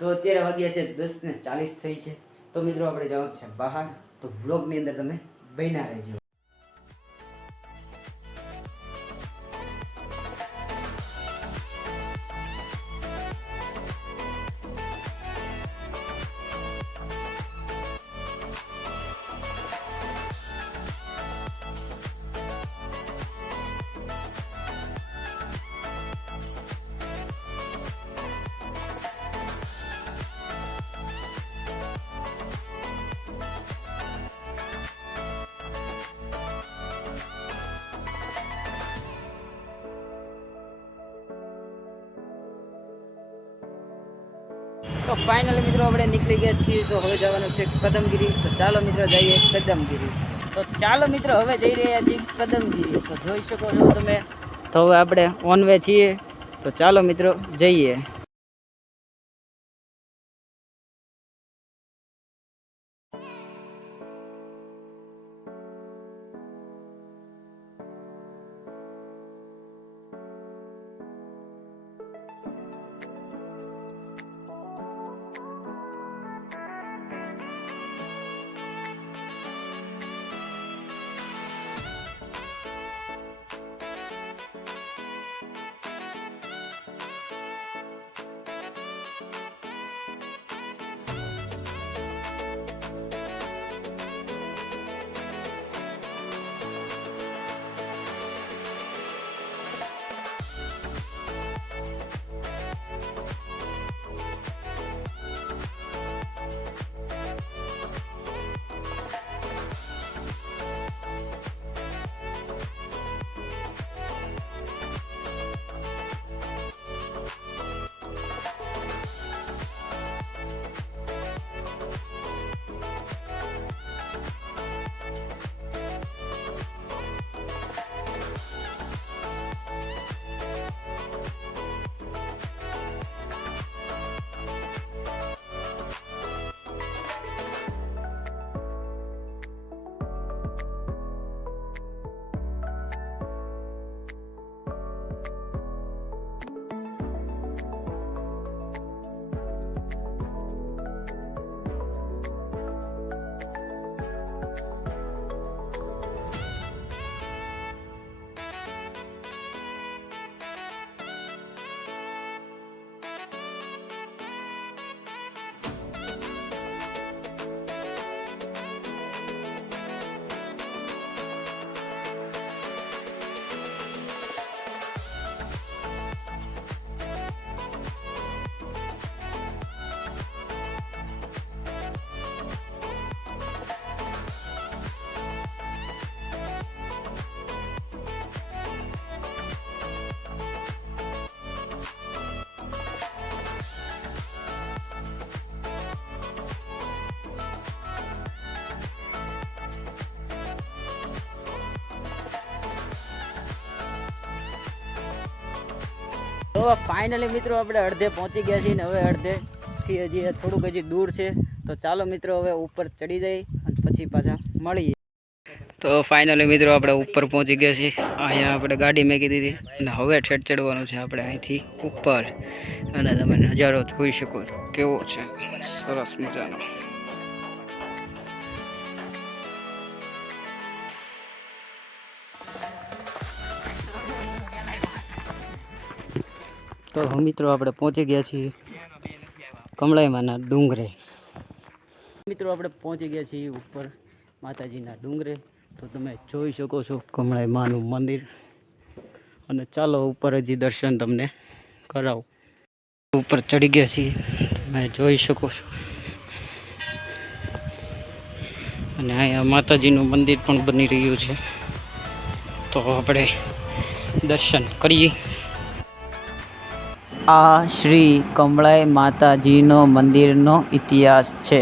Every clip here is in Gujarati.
તો અત્યારે વાગ્યા છે 10:40 થઈ છે. તો મિત્રો આપણે જવાનું છે બહાર. તો વ્લોગની અંદર તમે બન્યા રહેજો. તો ફાઇનલી મિત્રો આપણે નીકળી ગયા છીએ. તો હવે જવાનું છે કદમગીરી. તો ચાલો મિત્રો જઈએ કદમગીરી. તો ચાલો મિત્રો હવે જઈ રહ્યા છીએ કદમગીરી. તો જોઈ શકો છો તમે. તો હવે આપણે ઓન વે છીએ. તો ચાલો મિત્રો જઈએ. તો ફાઇનલી મિત્રો આપણે અડધે પહોંચી ગયા છીએ. ને હવે અડધેથી હજી થોડુંક દૂર છે. તો ચાલો મિત્રો હવે ઉપર ચડી જઈએ અને પછી પાછા મળીએ. તો ફાઇનલી મિત્રો આપણે ઉપર પહોંચી ગયા છીએ. અહીંયા આપણે ગાડી મૂકી દીધી અને હવે ઠેઠ ચડવાનું છે આપણે અહીંથી ઉપર. અને તમે નજારો જોઈ શકો છો કેવો છે, સરસ મજાનો. તો મિત્રો આપણે પહોંચી ગયા છીએ કમળાઈમાના ડુંગરે. મિત્રો આપણે પહોંચી ગયા છીએ ઉપર માતાજીના ડુંગરે. તો તમે જોઈ શકો છો કમળાઈમાનું મંદિર. અને ચાલો ઉપર હજી દર્શન તમને કરાવું. ઉપર ચડી ગયા છીએ, તમે જોઈ શકો છો. અને અહીંયા માતાજીનું મંદિર પણ બની રહ્યું છે. તો આપણે દર્શન કરીએ. આ શ્રી કમળાઈ માતાજીનો મંદિરનો ઇતિહાસ છે.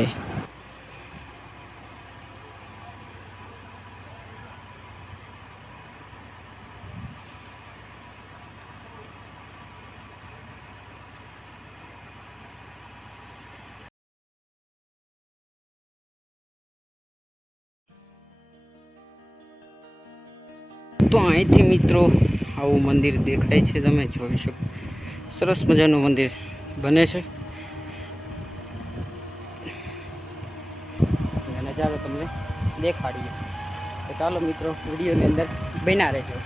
તો અહીંથી મિત્રો આવું મંદિર દેખાય છે, તમે જોઈ શકો. સરસ મજાનું મંદિર બને છે. નજારો તમને દેખાડીએ. તો ચાલો મિત્રો વિડીયોની અંદર બન્યા રહેજો.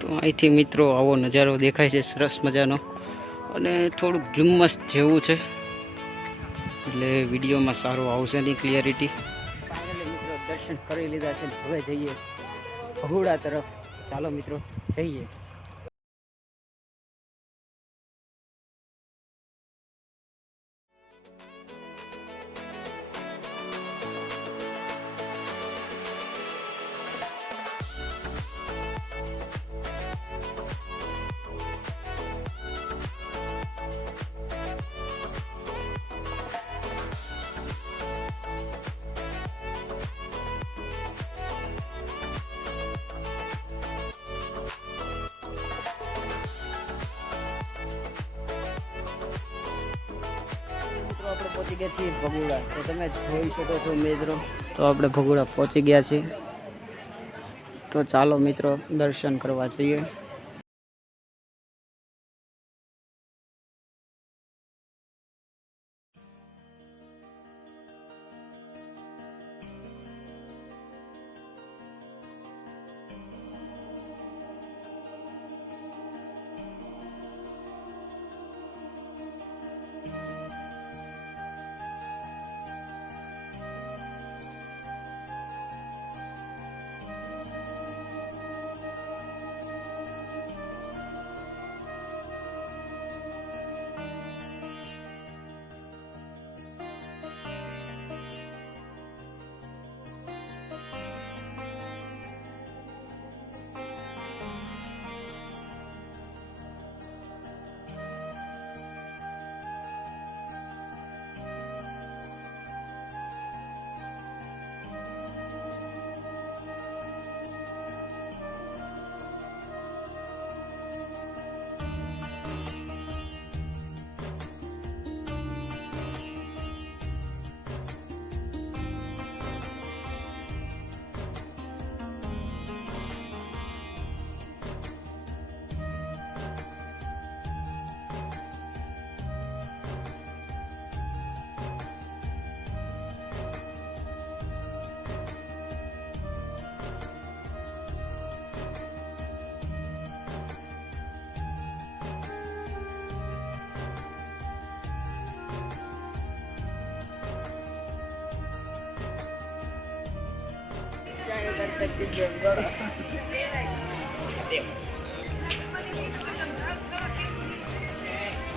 તો અહીંથી મિત્રો આવો નજારો દેખાય છે, સરસ મજાનો, અને થોડુંક ઝુમ્મસ જેવું છે, એટલે વિડીયોમાં સારું આવશે નહીં ક્લિયરિટી. ફાઇનલી મિત્રો દર્શન કરી લીધા છે, હવે જઈએ ભગુડા તરફ. ચાલો મિત્રો જઈએ. આપણે પહોંચી ગયા છીએ ભગુડા. તો તમે જોઈ શકો છો મિત્રો, તો આપણે ભગુડા પહોંચી ગયા છીએ. તો ચાલો મિત્રો દર્શન કરવા જઈએ.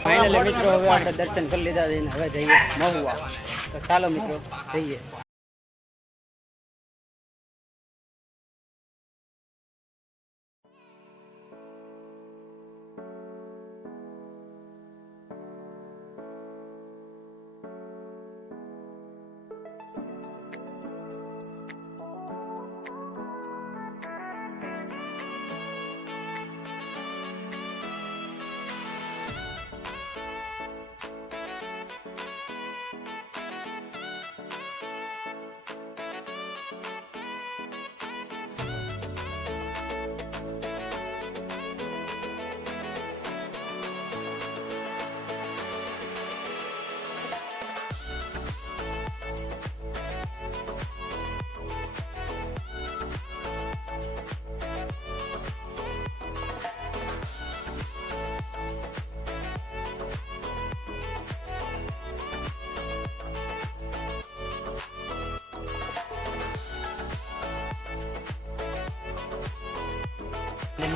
ફાઇનલી મિત્રો હવે આપણે દર્શન કરી લીધા છે, હવે જઈએ મહુવા. તો ચાલો મિત્રો જઈએ.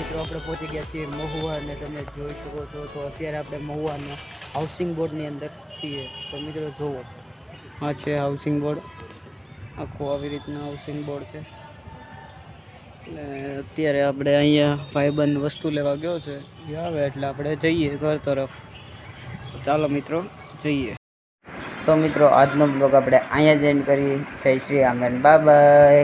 મિત્રો આપણે પહોંચી ગયા છીએ મહુવા, અને તમે જોઈ શકો છો તો અત્યારે આપણે મહુવાના હાઉસિંગ બોર્ડની અંદર છીએ. તો મિત્રો જુઓ, આ છે હાઉસિંગ બોર્ડ. આખું આવી રીતના હાઉસિંગ બોર્ડ છે. અને અત્યારે આપણે અહીંયા ભાઈબંધ વસ્તુ લેવા ગયો છે. એ આવે એટલે આપણે જઈએ ઘર તરફ. ચાલો મિત્રો જઈએ. તો મિત્રો આજનો બ્લોગ આપણે અહીંયા જ એન્ડ કરીએ. જય શ્રી રામ, બાય બાય.